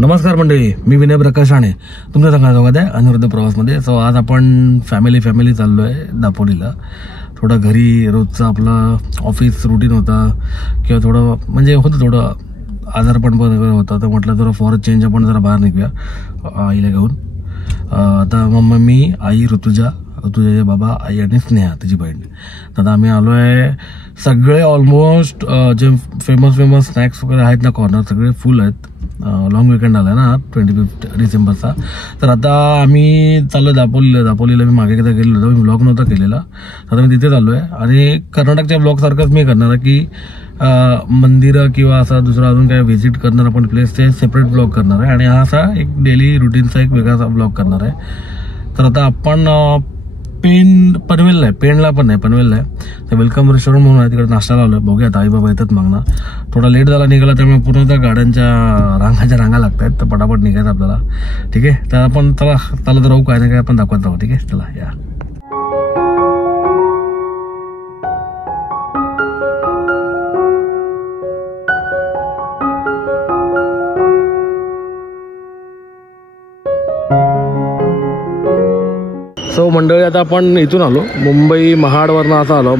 नमस्कार मंडळी, मी विनय प्रकाश राणे तुमचं सांगा स्वागत आहे अनिरुद्ध प्रवासमध्ये. सो आज आपण फॅमिली चाललो आहे दापोलीला. थोडं घरी रोजचं आपलं ऑफिस रुटीन होता किंवा थोडं म्हणजे होतं थोडं आजारपण पण वगैरे होतं, तर म्हटलं जरा फॉर चेंज आपण जरा बाहेर निघूया आईला घेऊन. आता मी आई ऋतुजाचे बाबा आई आणि स्नेहा तिची बहीण. आता आम्ही आलो आहे. सगळे ऑलमोस्ट जे फेमस स्नॅक्स वगैरे आहेत ना कॉर्नर सगळे फुल आहेत. लॉंग विकेंड आला ना 25 डिसेंबरचा. तर आता आम्ही चाललो दापोलीला मी मागे एकदा गेलेलो होतो, मी ब्लॉग नव्हता केलेला. आता मी तिथे चाललो आहे आणि कर्नाटकच्या ब्लॉगसारखंच मी करणार आहे की मंदिरं किंवा असा दुसरा अजून काय व्हिजिट करणार आपण प्लेसचे सेपरेट ब्लॉग करणार आहे आणि हा असा एक डेली रुटीनचा एक वेगळा ब्लॉग करणार आहे. तर आता आपण पनवेलला आहे, पेणला पण नाही पनवेलला आहे. तर वेलकम रेस्टॉरंट म्हणून आहे, तिकडे नाश्ताला आलो आहे. बघूया आता आई बाबा येतात मागणं. थोडा लेट झाला निघाला त्यामुळे पूर्ण त्या गाड्यांच्या रांगा लागत आहेत, तर पटापट निघायचं आपल्याला. ठीक आहे, तर आपण चालत राहू, काय ना काय आपण दाखवत राहू. ठीक आहे, चला या. सो मंडळी आता आपण इथून आलो, मुंबई महाडवरनं आलो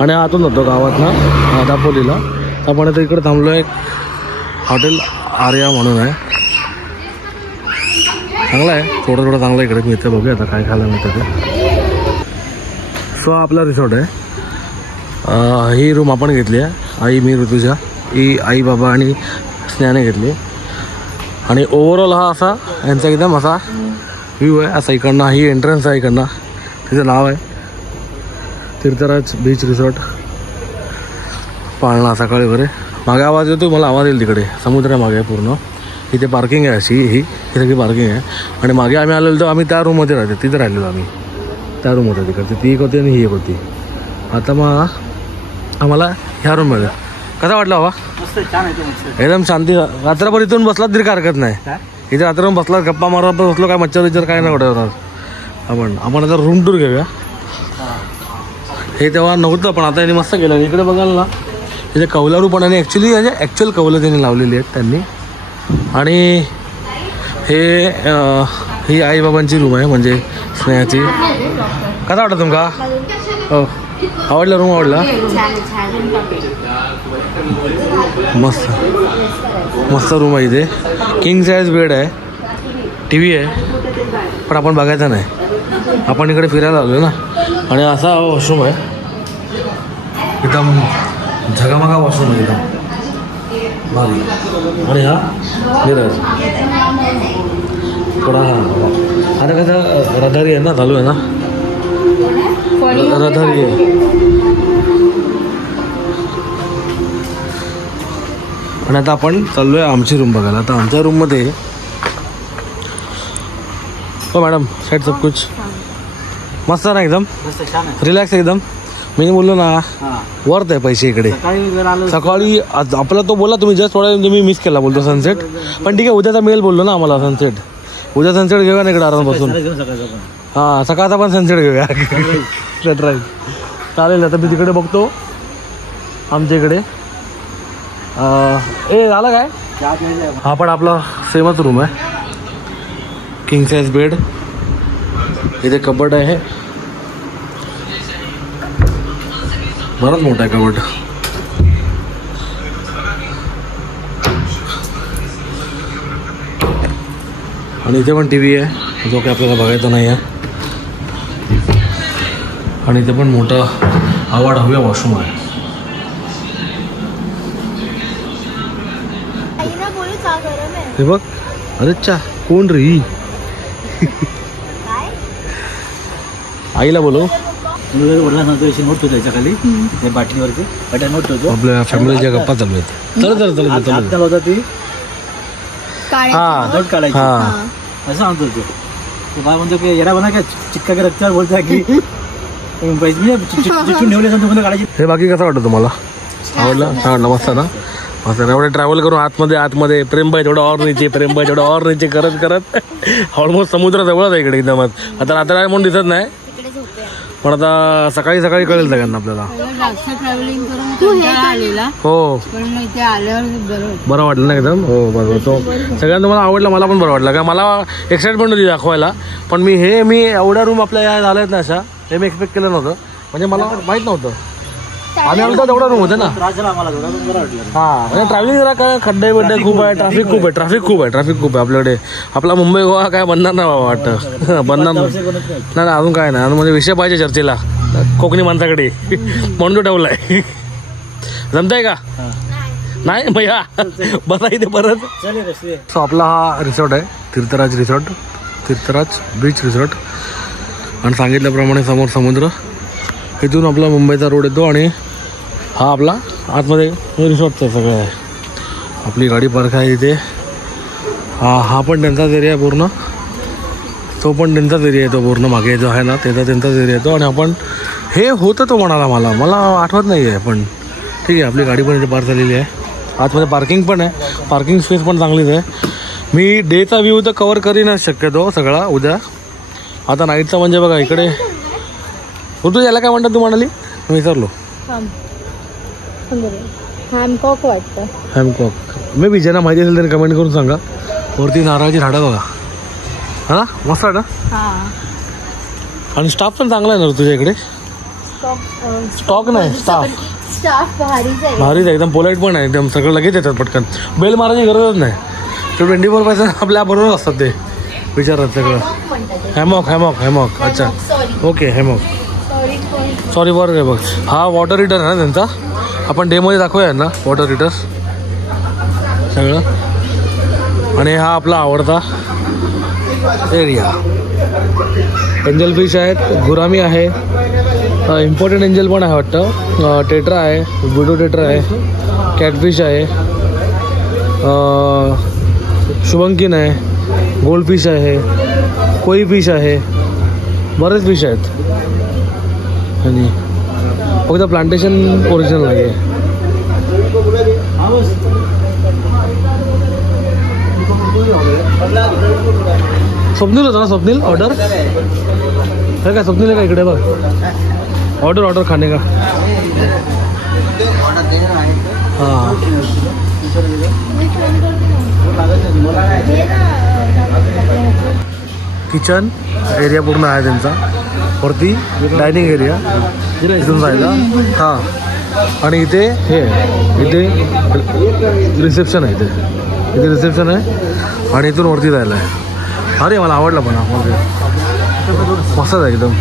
आणि आतून जातो गावातनं दापोलीला. आपण आता इकडे थांबलो आहे, हॉटेल आर्या म्हणून आहे. चांगलं आहे, थोडं चांगलं इकडे मी इथे बघूया आता काय खायला मिळतं ते. सो आपला रिसॉर्ट आहे. ही रूम आपण घेतली आहे, आई मी ऋतुजा ही आई बाबा आणि स्नेहाने घेतली. आणि ओव्हरऑल हा असा यांचा एकदम असा व्ह्यू आहे. असा इकडनं ही एंट्रन्स आहे, इकडनं तिचं नाव आहे तीर्थराज बीच रिसॉर्ट पाळणा. सकाळी वगैरे मागे आवाज येतो, मला आवाज येईल तिकडे समुद्र मागे आहे पूर्ण. इथे पार्किंग आहे अशी ही सगळी पार्किंग आहे. आणि मागे आम्ही आलेलो तर आम्ही त्या रूममध्ये राहतो, तिथे राहिलेलो आम्ही त्या रूम होत्या तिकडची. ती एक होती आणि ही एक होती. आता मग आम्हाला ह्या रूम मिळेल. कसा वाटला बाबा? एकदम शांती. रात्रभर इथून बसलात तरी काय हरकत नाही. इथे रात्रभर बसला गप्पा मारत बसलो काय मच्छर काय नाही वाटत. आपण आता रूम टूर घेऊया. हे तेव्हा नव्हतं पण आता यांनी मस्त केलं. इकडे बघाल ना इथे कौलारू पण आणि ॲक्च्युअल कौलं त्यांनी लावलेली आहेत त्यांनी. आणि ही आईबाबांची रूम आहे म्हणजे स्नेहाची. कसा वाटतं तुमका? हो, आवडला रूम? आवडला? मस्त रूम आहे. इथे किंग साईज बेड आहे, टी व्ही आहे, पण आपण बघायचं नाही. आपण इकडे फिरायला आलो ना. आणि असा वॉशरूम आहे, एकदम झगामगा वॉशरूम आहे एकदम भारी. आणि हा मिरर थोडा आता कसं रदारी आहे ना, चालू आहे ना रदारी आहे. आणि आता आपण चाललो आहे आमची रूम बघायला. आता आमच्या रूममध्ये हो मॅडम साईड सब कुछ मस्त ना, एकदम रिलॅक्स एकदम. मी बोललो ना वर्थ आहे पैसे इकडे. सकाळी आपला तो बोला तुम्ही जस्ट थोडा मी मिस केला बोलतो सनसेट. पण ठीक आहे, उद्याचा मेल बोललो ना आम्हाला सनसेट. उद्या सनसेट घेऊया ना इकडे आराम बसून. हां, सकाळचा पण सनसेट घेऊया सनराईज चालेल. आता मी तिकडे बघतो आमच्या इकडे. झालं काय? हा पण आपला सेमच रूम आहे, किंग साईज बेड. इथे कबर्ड आहे, बराच मोठा आहे कबर्ड. आणि इथे पण टी व्ही आहे जो की आपल्याला बघायचा नाही आहे. आणि इथे पण मोठा आवाड हव्या वॉशरूम आहे. हे बघ, अरे चा कोण रे ही? आईला बोलव. आपल्या फॅमिलीच्या गप्पा चालू आहेत. असं सांगतो तू काय म्हणतो की येडा बना काय चिक्का के रक्त्यावर बोलता की काढायची. हे बाकी कसं वाटतं तुम्हाला? आवडलं? सांगा. मस्त ना, मस्त. एवढं ट्रॅव्हल करून आतमध्ये प्रेमबाई तेवढं और नीचे करत ऑलमोस्ट समुद्र जवळच आहे इकडे एकदमच. आता रात्र म्हणून दिसत नाही पण आता सकाळी सकाळी कळेल सगळ्यांना आपल्याला. जास्त ट्रॅव्हलिंग करून कंटाळा आलेला, हो पण मग इथे आल्यावर बरं वाटलं ना एकदम. हो बरोबर. तो सगळ्यांना मला आवडला, मला पण बरं वाटलं. का मला एक्साइटमेंट होती दाखवायला, पण मी एवढ्या रूम आपल्या या झाल्यात ना अशा, हे मी एक्सपेक्ट केलं नव्हतं. म्हणजे मला माहित नव्हतं. आम्ही आमचा तेवढा रूम होता ना. त्रास झाला आम्हाला थोडा, पण बरं वाटलं. हा म्हणजे ट्रॅव्हलिंग जरा काय खड्डे बिड्डे खूप आहे, ट्रॅफिक खूप आहे आपल्याकडे. आपला मुंबई गोवा काय बनणार नाही बाबा, वाटतं बनणार नाही ना. अजून काय नाही, अजून म्हणजे विषय पाहिजे चर्चेला कोकणी माणसाकडे, म्हणून तो ठेवलाय. जमताय का? नाही भैया बसा इथे परत. सो आपला हा रिसॉर्ट आहे, तीर्थराज बीच रिसॉर्ट. आणि सांगितल्याप्रमाणे समोर समुद्र, इथून आपला मुंबईचा रोड येतो आणि हा आपला आतमध्ये रिसॉर्टचं सगळं आहे. आपली गाडी पार्क आहे इथे. हा पण त्यांचाच एरिया आहे पूर्ण, तो पण त्यांचाच एरिया येतो पूर्ण. मागे जो आहे ना त्याचा त्यांचाच एरिया येतो. आणि आपण हे होतं तो म्हणाला, मला आठवत नाही आहे, पण ठीक आहे. आपली गाडी पण इथे पार्क झालेली आहे. आतमध्ये पार्किंग पण आहे, पार्किंग स्पेस पण चांगलीच आहे. मी डेचा व्ह्यू तर कवर करीनच शक्यतो सगळा उद्या. आता नाईटचा म्हणजे बघा इकडे ऋतू याला काय म्हणतात तू म्हणाली, मी विसरलो. हॅमकॉक वाटतं. हॅमकॉक मे बी ज्यांना माहिती असेल त्यांनी कमेंट करून सांगा. वरती नारळाची झाडं बघा, हा मस्त आहे ना. आणि स्टाफ पण चांगला आहे ना तुझ्या इकडे. स्टॉक नाही, स्टाफ भारीच एकदम पोलाईट पण आहे एकदम. सगळं लगेच येतात पटकन, बेल मारायची गरजच नाही. ते 24/7 आपल्या बरोबर असतात ते विचारतात सगळं. हॅमॉक अच्छा ओके. हॅमॉक सॉरी बरं आहे बघ. हा वॉटर हीटर आहे ना त्यांचा, आपण डेमध्ये दाखवूया ना वॉटर हीटर सगळं. आणि हा आपला आवडता एरिया. एंजल फिश आहेत, गुरामी आहे, इम्पॉर्टंट एंजल पण आहे वाटतं, टेट्रा आहे, ब्लू टेट्रा आहे, कॅटफिश आहे, शुभंकिन आहे, गोल्ड फिश आहे, कोई फिश आहे, बरेच फिश आहेत. आणि फक्त प्लांटेशन ओरिजिनल आहे. स्वप्नील होता ना, स्वप्नील ऑर्डर है का? स्वप्नील आहे का इकडे बघ, ऑर्डर खाने का. हां किचन एरिया पूर्ण आहे त्यांचा. वरती डायनिंग एरिया इथून जायला. हां आणि इथे इथे रिसेप्शन आहे. इथे रिसेप्शन आहे आणि इथून वरती जायला आहे. अरे मला आवडला पण मस्तच आहे एकदम.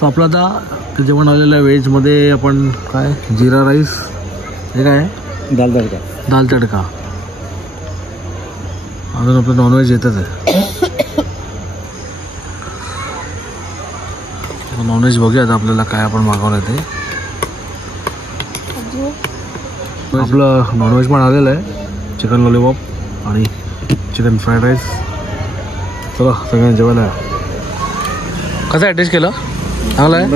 सो आपलं आता जेवण आलेलं आहे. व्हेजमध्ये आपण काय जिरा राईस, हे काय दाल तडका. अजून आपलं नॉनव्हेज येतच आहे. नॉनव्हेज बघूया आता आपल्याला काय आपण मागवलं ते. आपलं नॉनव्हेज पण आलेलं आहे, चिकन लॉलीपॉप आणि चिकन फ्राईड राईस. चला सगळ्यांना जेवायला. कसं ॲडजस्ट केलं? चांगलं आहे.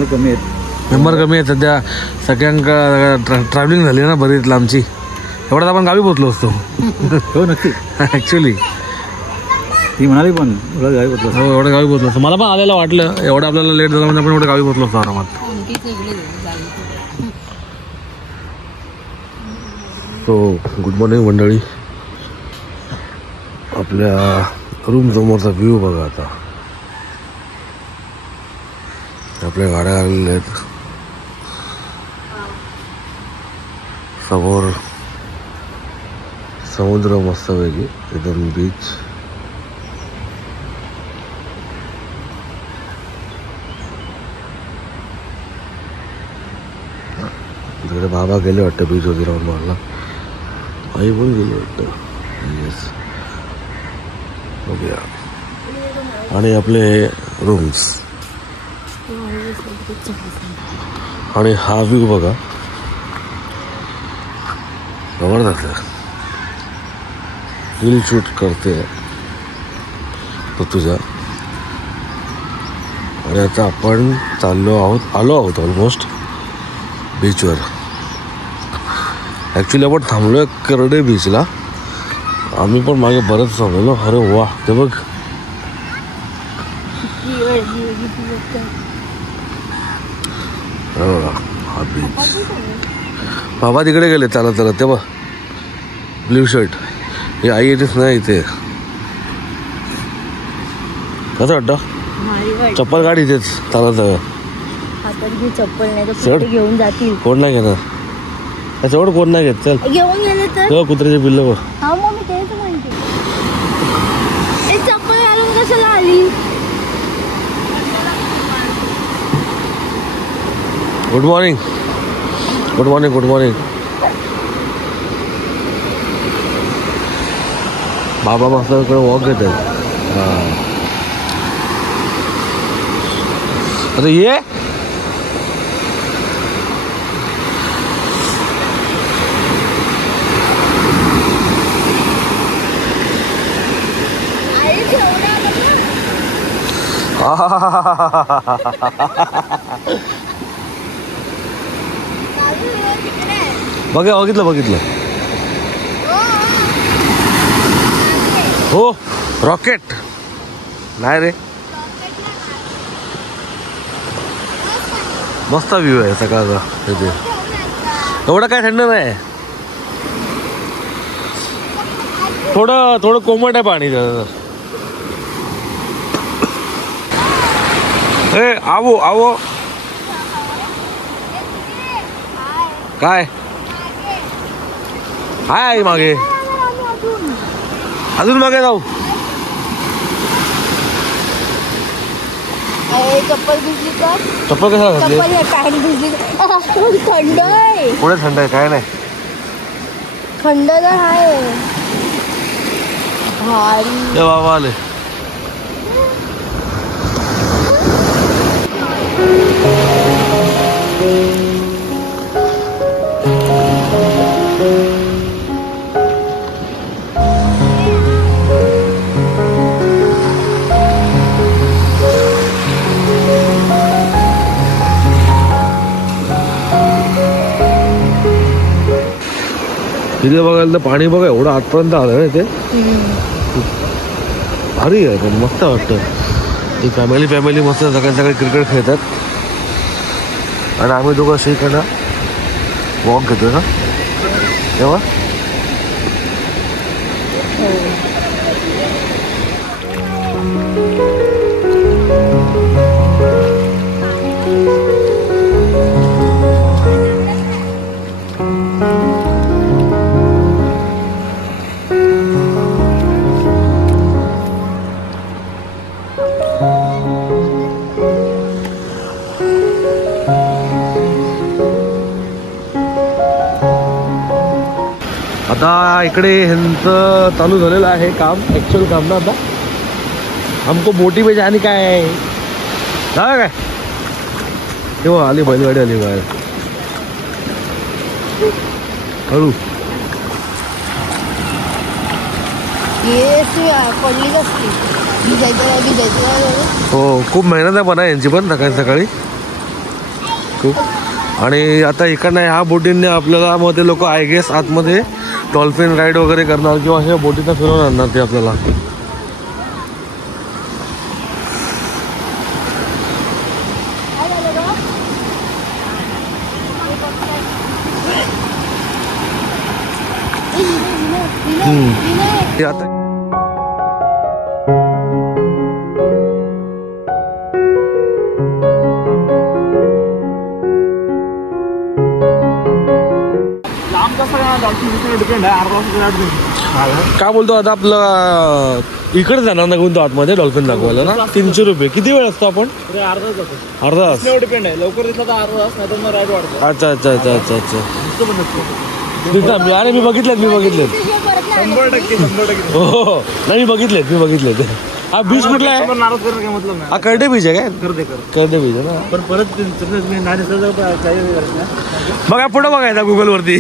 मेंबर कमी आहेत सध्या सगळ्यांका. ट्रॅव्हलिंग झाली ना बरीच लांबची. एवढ्यात आपण गावी पोचलो असतो. हो नक्की. ॲक्च्युली ती म्हणाली पण गावी पोचलो. हो एवढं गावी पोचलो असतो. मला पण आलेलं वाटलं एवढं आपल्याला लेट झालं म्हणजे आपण एवढं गावी पोचलो असतो आरामात. सो गुड मॉर्निंग मंडळी. आपल्या रूम समोरचा व्ह्यू बघा. आता आपल्या गाड्या आलेल्या आहेत समोर. समुद्र मस्तपैकी एकदम बीच. तिकडे बाबा गेले वाटतं बीच वरती राऊंड मारला. आई पण गेली वाटतं. येस बघूया. आणि आपले रूम्स आणि हा व्ह्यू बघा जबरदस्त आहे. रील शूट करते तो तुझा. आणि आता आपण आलो आहोत ऑलमोस्ट बीचवर. ॲक्च्युली आपण थांबलो आहे करडे बीचला. आम्ही पण मागे बरंच थांबलो. अरे वा, ते बघ हा बीच. बाबा तिकडे गेले चालत चालत. ते बघ ब्ल्यू शर्ट. हे आई येतेच नाही इथे. कसं वाटतं? चप्पल काढ इथेच चालत चप्पल नाही घेऊन जातील. कोण नाही घेणार त्याच्यावर. कोण नाही घेत. चल घेऊन गेले तर कुत्र्याचे पिल्लं बघ. हा मग मी तेच म्हणते. चप्पल घालून कशाला आली? Good morning. Good morning. Good morning. बाबा मस्त इकडे वॉक घेत आहेत. आता ये बघितलं. हो रॉकेट नाही रे. मस्त व्ह्यू आहे सकाळचा तिथे. एवढं काय थंड नाही. थोडं कोमट आहे पाणी. आवो काय हाय मागे. अजून मागे जाऊ. चप्पल भिजली तर चप्पल कशा घातली? पॅन्ट भिजली. थंड आहे. पुढे थंड आहे. काय नाही थंड तर आहे. भारी. बाबा आले. तिथे बघायला तर पाणी बघा एवढं आतपर्यंत आलं ना. ते भारी आहे पण मस्त वाटतं. फॅमिली मस्त सगळे क्रिकेट खेळतात. आणि आम्ही दोघं असे इकडनं वॉक घेतो ना तेव्हा. आता इकडे ह्यांचं चालू झालेलं आहे काम. ॲक्च्युअल काम ना. आता हमको बोटी पे जाणे काय आहे काय. तेव्हा आली बैलगाडी आली बाहेर. हळू पडलीच असते. हो खूप मेहनत आहे पण यांची पण सकाळी खूप. आणि आता इकडनं ह्या बोटींनी आपल्याला मग ते लोक आय गेस आतमध्ये डॉल्फिन राईड वगैरे करणार किंवा हे बोटीनं फिरवून आणणार ते आपल्याला. आता डिपेंड आहे. काय बोलतो आता आपलं इकडे जाणार ना कोणतो आतमध्ये डॉल्फिन दाखवायला ना. 300 रुपये. किती वेळ असतो आपण? अर्धा तास. डिपेंड आहे. लवकर दिसला तर अर्धा तास नाही तर मग राईड वाढतो. अच्छा अच्छा अच्छा अच्छा अच्छा. अरे मी बघितलेत 100% हो. नाही मी बघितलेत. हा बीच कुठला आहे? नाराज करणं काय मतलब नाही. हा करडे बीच आहे काय? करडे बीच आहे ना. पण परत बघा पुढं बघायचा गुगल वरती.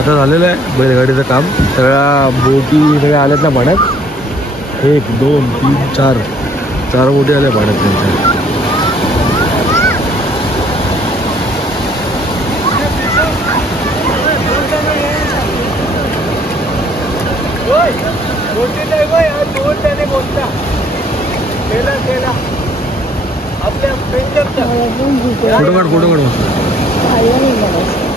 आता झालेलं आहे बैलगाडीचं काम. सगळ्या बोटी सगळ्या आल्यात ना पाण्यात. 1 2 3 4 बोटी आल्या पाण्यात त्यांच्या. फोटो काढ. खाल्लं नाही मला.